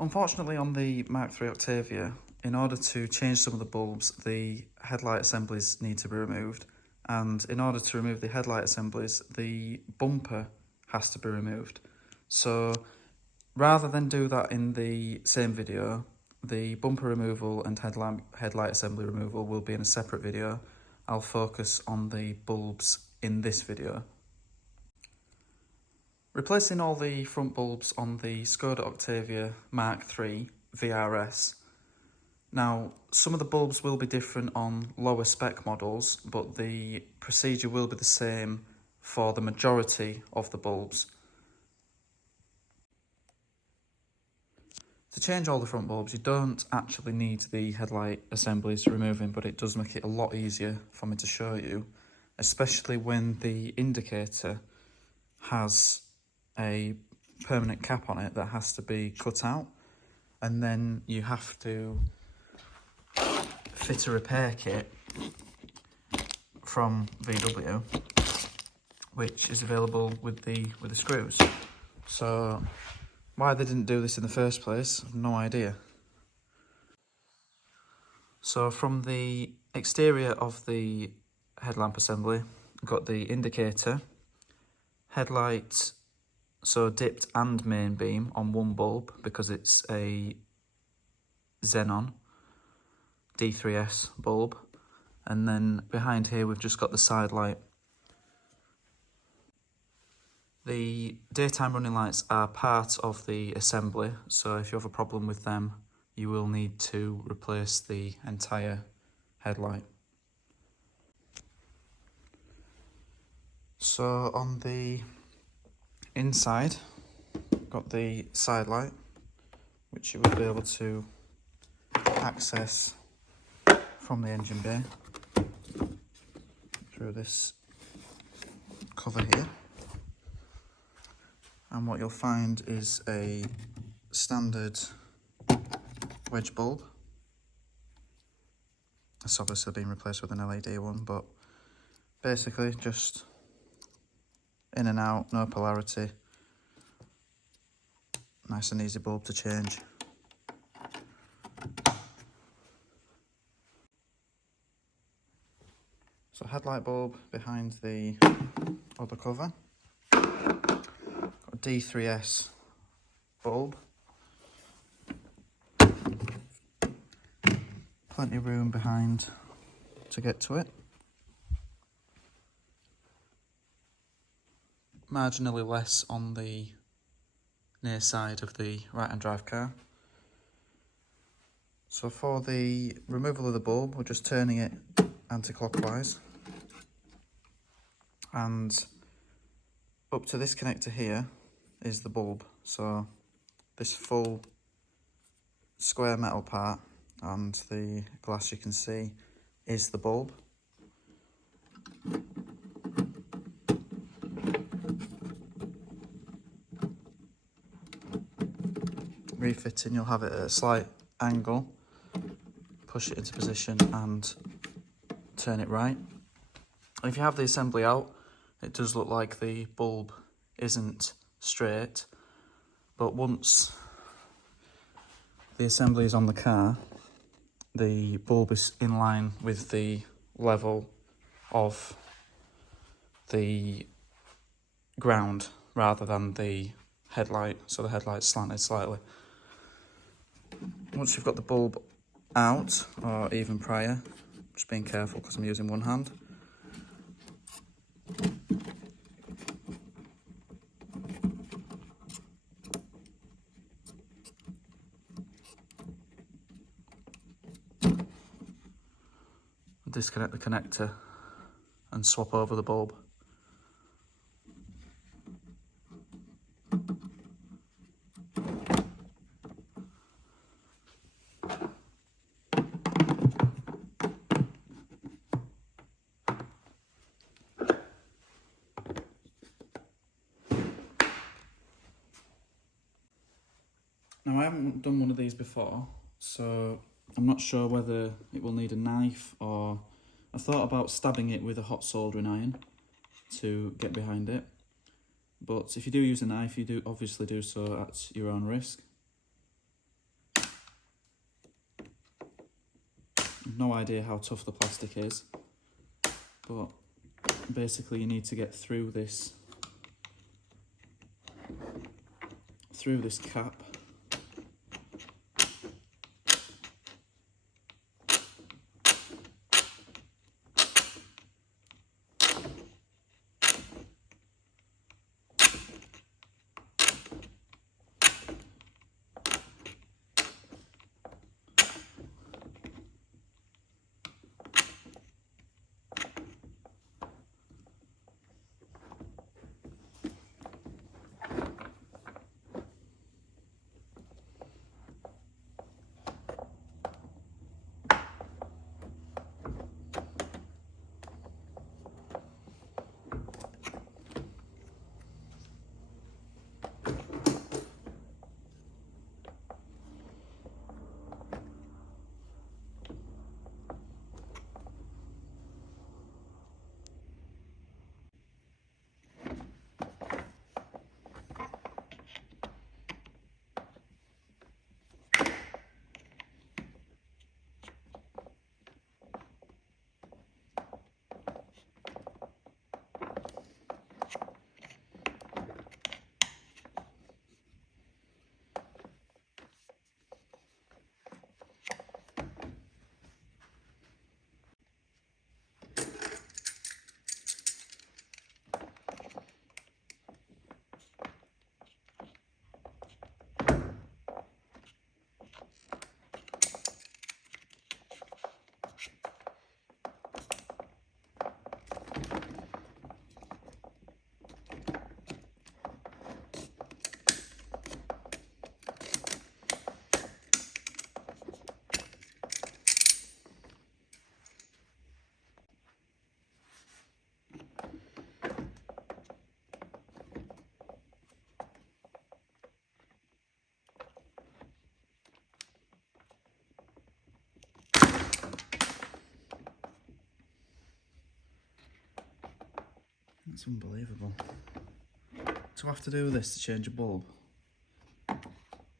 Unfortunately, on the Mark III Octavia, in order to change some of the bulbs, the headlight assemblies need to be removed. And in order to remove the headlight assemblies, the bumper has to be removed. So rather than do that in the same video, the bumper removal and headlight assembly removal will be in a separate video. I'll focus on the bulbs in this video. Replacing all the front bulbs on the Skoda Octavia Mark III VRS. Now, some of the bulbs will be different on lower spec models, but the procedure will be the same for the majority of the bulbs. To change all the front bulbs, you don't actually need the headlight assemblies removing, but it does make it a lot easier for me to show you, especially when the indicator has a permanent cap on it that has to be cut out, and then you have to fit a repair kit from VW, which is available with the screws. So why they didn't do this in the first place, I've no idea. So from the exterior of the headlamp assembly, I've got the indicator, headlight, so dipped and main beam on one bulb because it's a xenon D3S bulb, and then behind here we've just got the side light. The daytime running lights are part of the assembly, so if you have a problem with them, you will need to replace the entire headlight. So on the inside, got the side light, which you will be able to access from the engine bay through this cover here. And what you'll find is a standard wedge bulb. It's obviously been replaced with an LED one, but basically just in and out, no polarity. Nice and easy bulb to change. So headlight bulb behind the other cover. Got a D3S bulb. Plenty of room behind to get to it. Marginally less on the near side of the right-hand drive car. So for the removal of the bulb, we're just turning it anti-clockwise, and up to this connector here is the bulb. So this full square metal part and the glass you can see is the bulb. Refitting, you'll have it at a slight angle, push it into position and turn it right. If you have the assembly out, it does look like the bulb isn't straight, but once the assembly is on the car, the bulb is in line with the level of the ground rather than the headlight, so the headlight's slanted slightly. Once you've got the bulb out, or even prior, just being careful because I'm using one hand, disconnect the connector and swap over the bulb. Now I haven't done one of these before, so I'm not sure whether it will need a knife, or I thought about stabbing it with a hot soldering iron to get behind it. But if you do use a knife, you do obviously do so at your own risk. no idea how tough the plastic is, but basically you need to get through this cap. That's unbelievable. So I have to do this to change a bulb.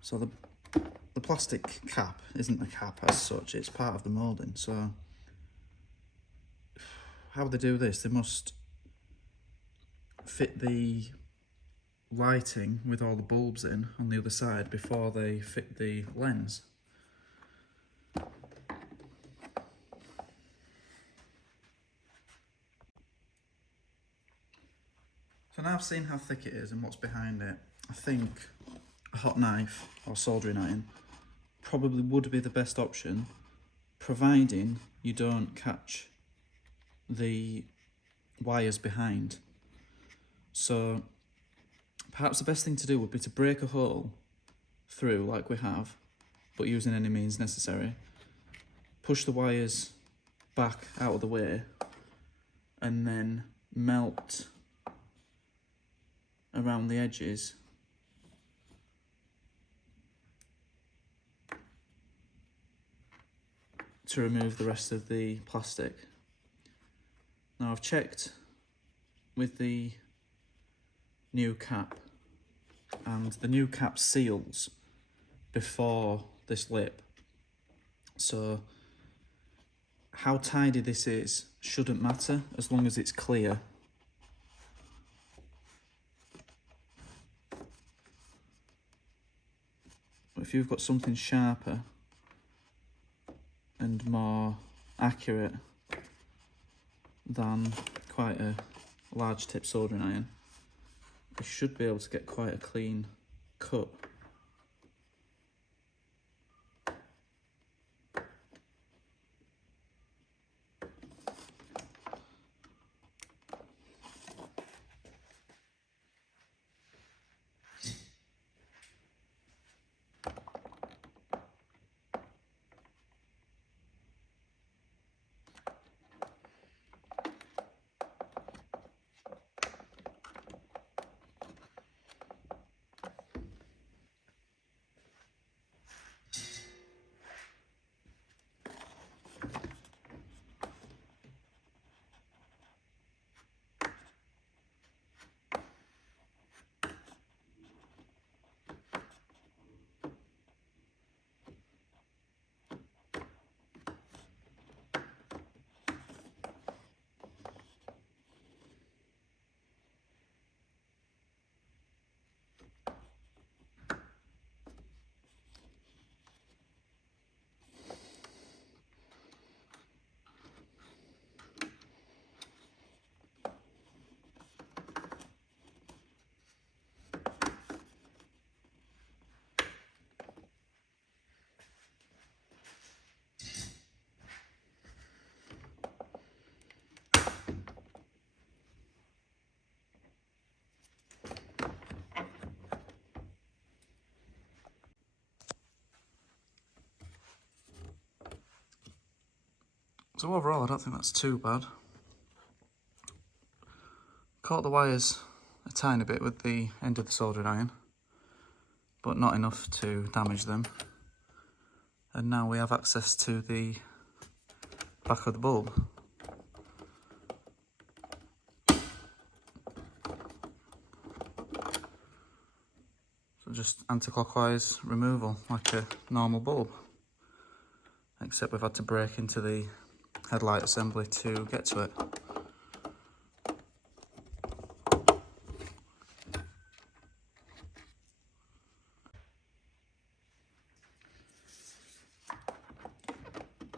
So the plastic cap isn't a cap as such, it's part of the moulding. So how they do this, they must fit the lighting with all the bulbs in on the other side before they fit the lens. So now I've seen how thick it is and what's behind it, I think a hot knife or soldering iron probably would be the best option, providing you don't catch the wires behind. So perhaps the best thing to do would be to break a hole through like we have, but using any means necessary. Push the wires back out of the way and then melt around the edges to remove the rest of the plastic. Now I've checked with the new cap, and the new cap seals before this lip, so how tidy this is shouldn't matter as long as it's clear. If you've got something sharper and more accurate than quite a large tip soldering iron, you should be able to get quite a clean cut. So overall, I don't think that's too bad. Caught the wires a tiny bit with the end of the soldering iron, but not enough to damage them. And now we have access to the back of the bulb. So just anti-clockwise removal like a normal bulb, except we've had to break into the headlight assembly to get to it.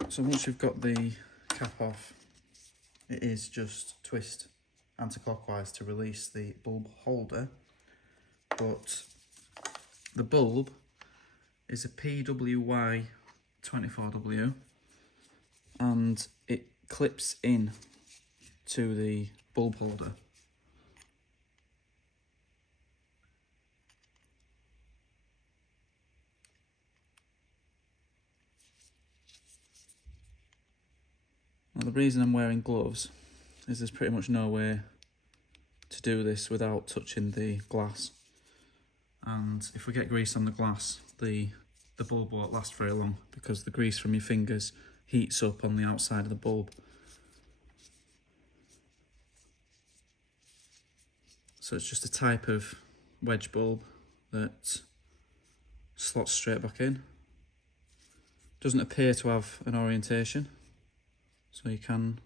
So once you've got the cap off, it is just twist anti-clockwise to release the bulb holder, but the bulb is a PWY 24W and it clips in to the bulb holder. Now the reason I'm wearing gloves is there's pretty much no way to do this without touching the glass. And if we get grease on the glass, the bulb won't last very long because the grease from your fingers heats up on the outside of the bulb. So it's just a type of wedge bulb that slots straight back in. Doesn't appear to have an orientation, so you can...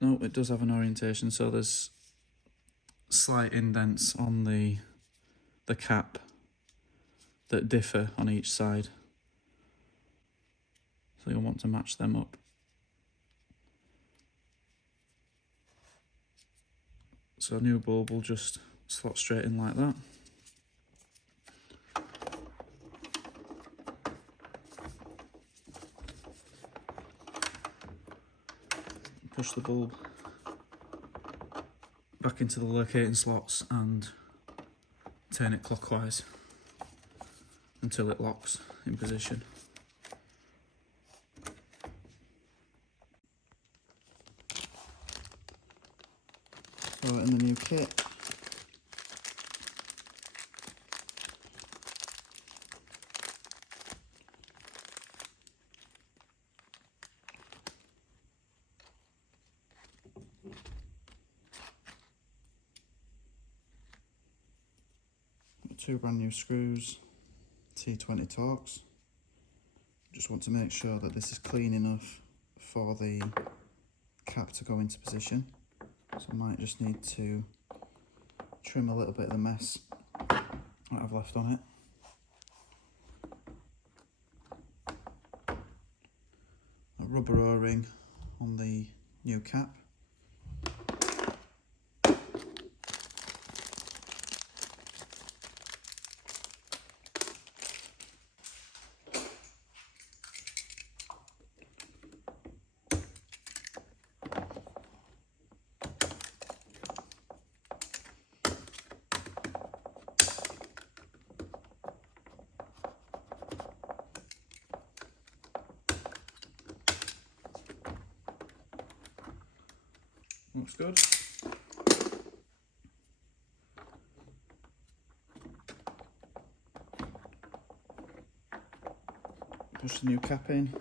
No, it does have an orientation, so there's slight indents on the cap that differ on each side. So you'll want to match them up. So a new bulb will just slot straight in like that. Push the bulb back into the locating slots and turn it clockwise until it locks in position. Throw it in the new kit. Two brand new screws, T20 Torx. Just want to make sure that this is clean enough for the cap to go into position. So I might just need to trim a little bit of the mess that I've left on it. A rubber O-ring on the new cap. Looks good. Push the new cap in.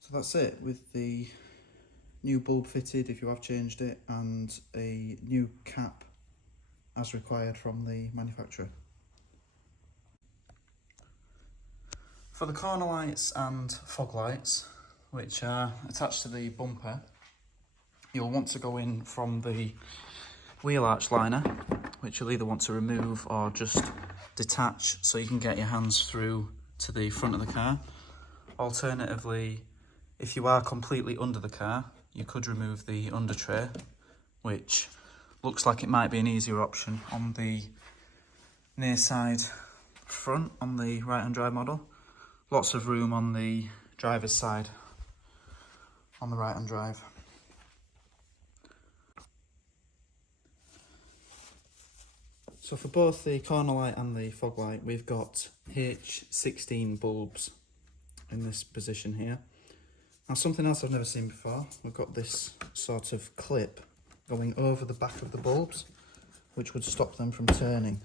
So that's it with the new bulb fitted if you have changed it, and a new cap as required from the manufacturer. For the corner lights and fog lights, which are attached to the bumper, you'll want to go in from the wheel arch liner which you'll either want to remove or just detach so you can get your hands through to the front of the car. Alternatively, if you are completely under the car, you could remove the under tray, which looks like it might be an easier option on the near side front on the right-hand drive model. Lots of room on the driver's side on the right-hand drive. So for both the corner light and the fog light, we've got H16 bulbs in this position here. Now something else I've never seen before, we've got this sort of clip going over the back of the bulbs, which would stop them from turning.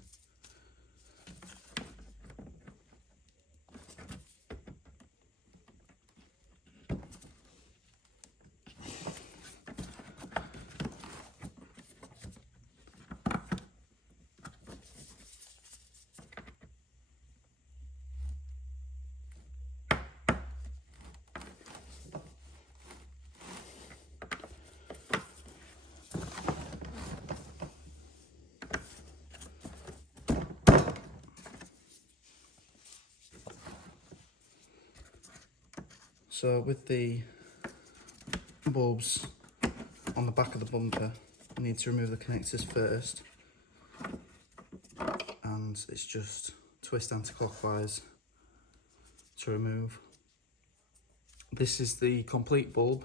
So with the bulbs on the back of the bumper, you need to remove the connectors first, and it's just twist anti-clockwise to remove. This is the complete bulb,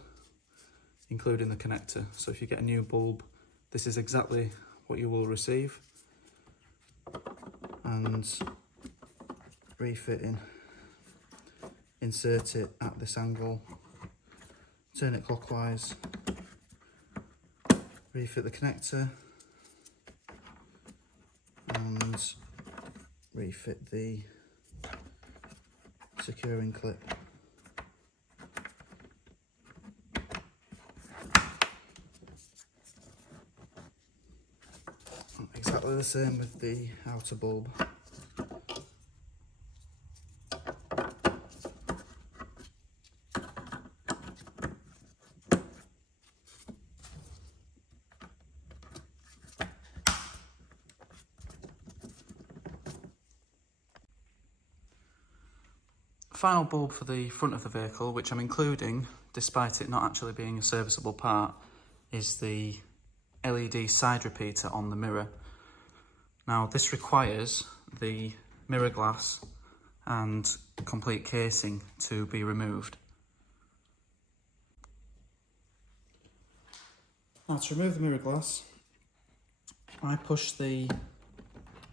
including the connector. So if you get a new bulb, this is exactly what you will receive. And refitting. Insert it at this angle, turn it clockwise, refit the connector, and refit the securing clip. Exactly the same with the outer bulb. Final bulb for the front of the vehicle, which I'm including despite it not actually being a serviceable part, is the LED side repeater on the mirror. Now this requires the mirror glass and complete casing to be removed. Now to remove the mirror glass, I push the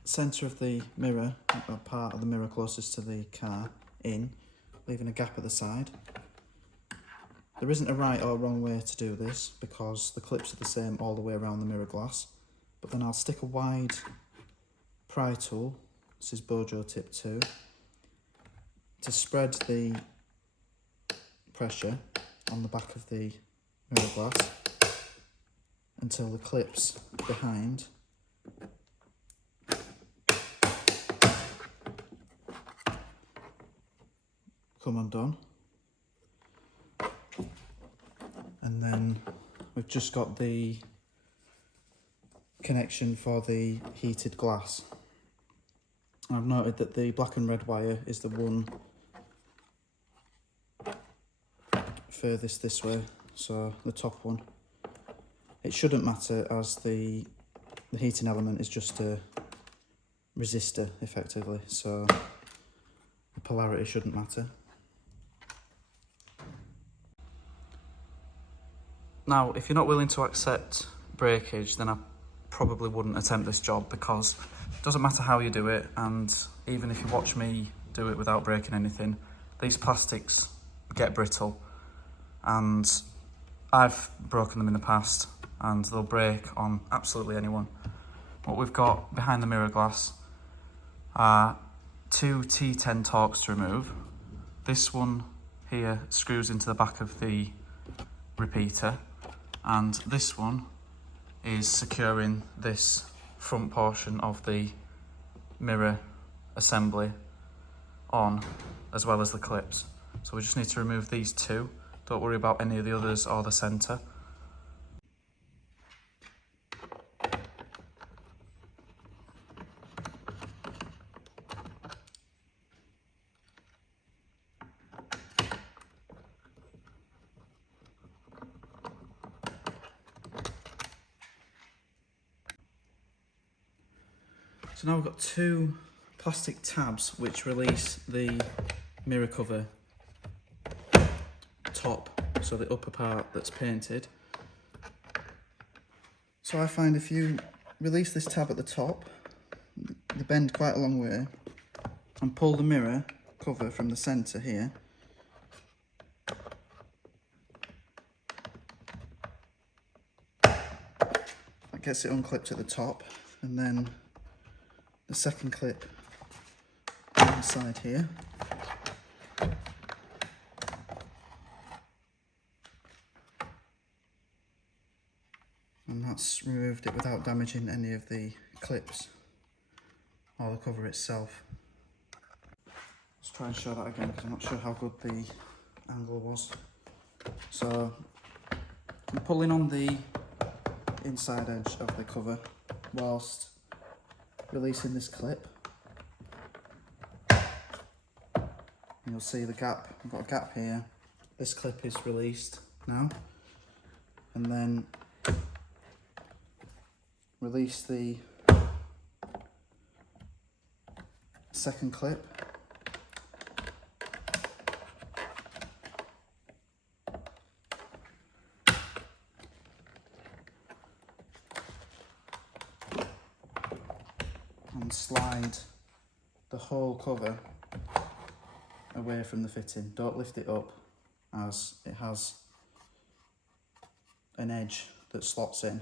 centre of the mirror, or part of the mirror closest to the car, in, leaving a gap at the side. There isn't a right or wrong way to do this because the clips are the same all the way around the mirror glass, but then I'll stick a wide pry tool, this is Bojo tip 2, to spread the pressure on the back of the mirror glass until the clips behind come undone. And then we've just got the connection for the heated glass. I've noted that the black and red wire is the one furthest this way, so the top one. It shouldn't matter as the heating element is just a resistor effectively, so the polarity shouldn't matter. Now, if you're not willing to accept breakage, then I probably wouldn't attempt this job, because it doesn't matter how you do it, and even if you watch me do it without breaking anything, these plastics get brittle, and I've broken them in the past, and they'll break on absolutely anyone. What we've got behind the mirror glass are 2 T10 Torx to remove. This one here screws into the back of the repeater, and this one is securing this front portion of the mirror assembly on, as well as the clips. So we just need to remove these 2. Don't worry about any of the others or the centre. So now we've got two plastic tabs which release the mirror cover top, so the upper part that's painted. So I find if you release this tab at the top, they bend quite a long way, and pull the mirror cover from the centre here, that gets it unclipped at the top, and then the second clip on the side here. And that's removed it without damaging any of the clips or the cover itself. Let's try and show that again because I'm not sure how good the angle was. So I'm pulling on the inside edge of the cover whilst releasing this clip. And you'll see the gap, I've got a gap here. This clip is released now. And then release the second clip. And slide the whole cover away from the fitting. Don't lift it up as it has an edge that slots in.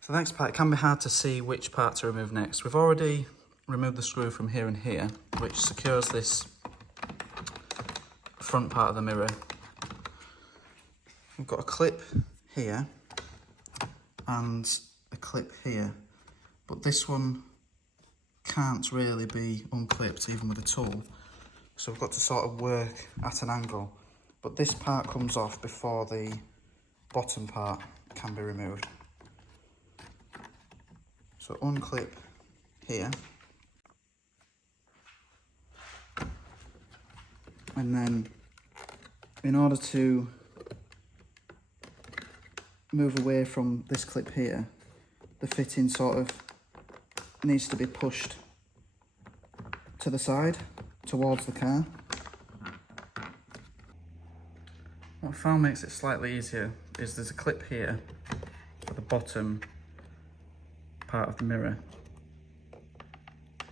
So the next part, it can be hard to see which part to remove next. We've already removed the screw from here and here, which secures this front part of the mirror. We've got a clip here and a clip here, but this one can't really be unclipped even with a tool. So we've got to sort of work at an angle, but this part comes off before the bottom part can be removed. So unclip here, and then in order to move away from this clip here, the fitting sort of needs to be pushed to the side towards the car. What I found makes it slightly easier is there's a clip here at the bottom part of the mirror,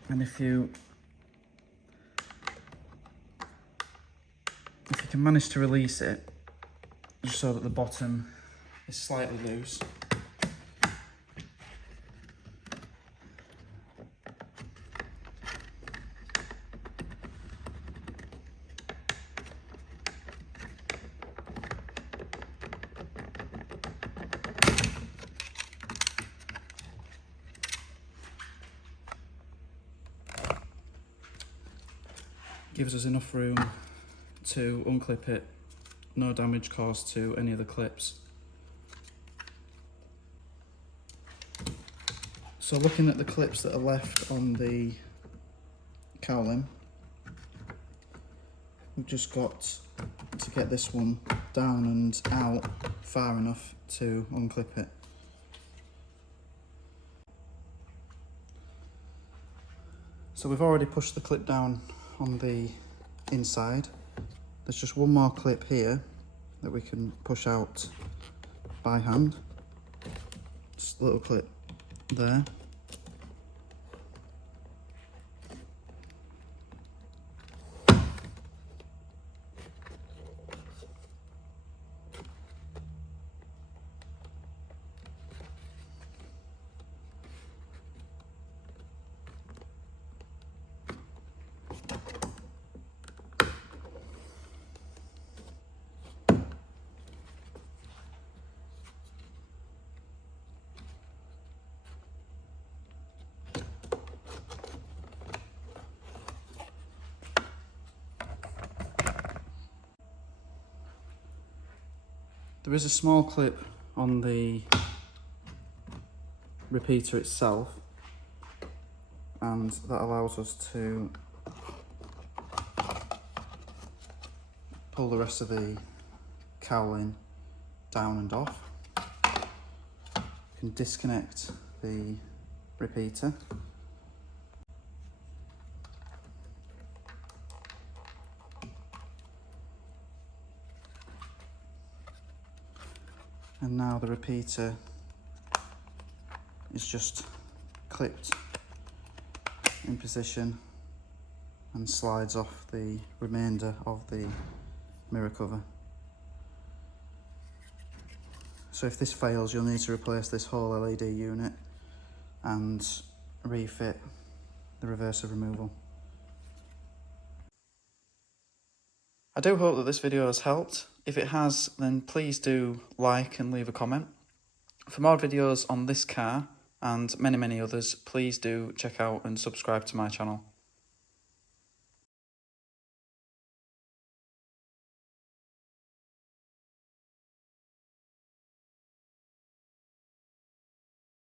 and if you can manage to release it just so that the bottom is slightly loose, gives us enough room to unclip it, no damage caused to any of the clips. So looking at the clips that are left on the cowling, we've just got to get this one down and out far enough to unclip it. So we've already pushed the clip down on the inside. There's just one more clip here that we can push out by hand. Just a little clip there. There is a small clip on the repeater itself, and that allows us to pull the rest of the cowling down and off. can disconnect the repeater. And now the repeater is just clipped in position and slides off the remainder of the mirror cover. So if this fails, you'll need to replace this whole LED unit and refit the reverser removal. I do hope that this video has helped. If it has, then please do like and leave a comment. For more videos on this car and many others, please do check out and subscribe to my channel.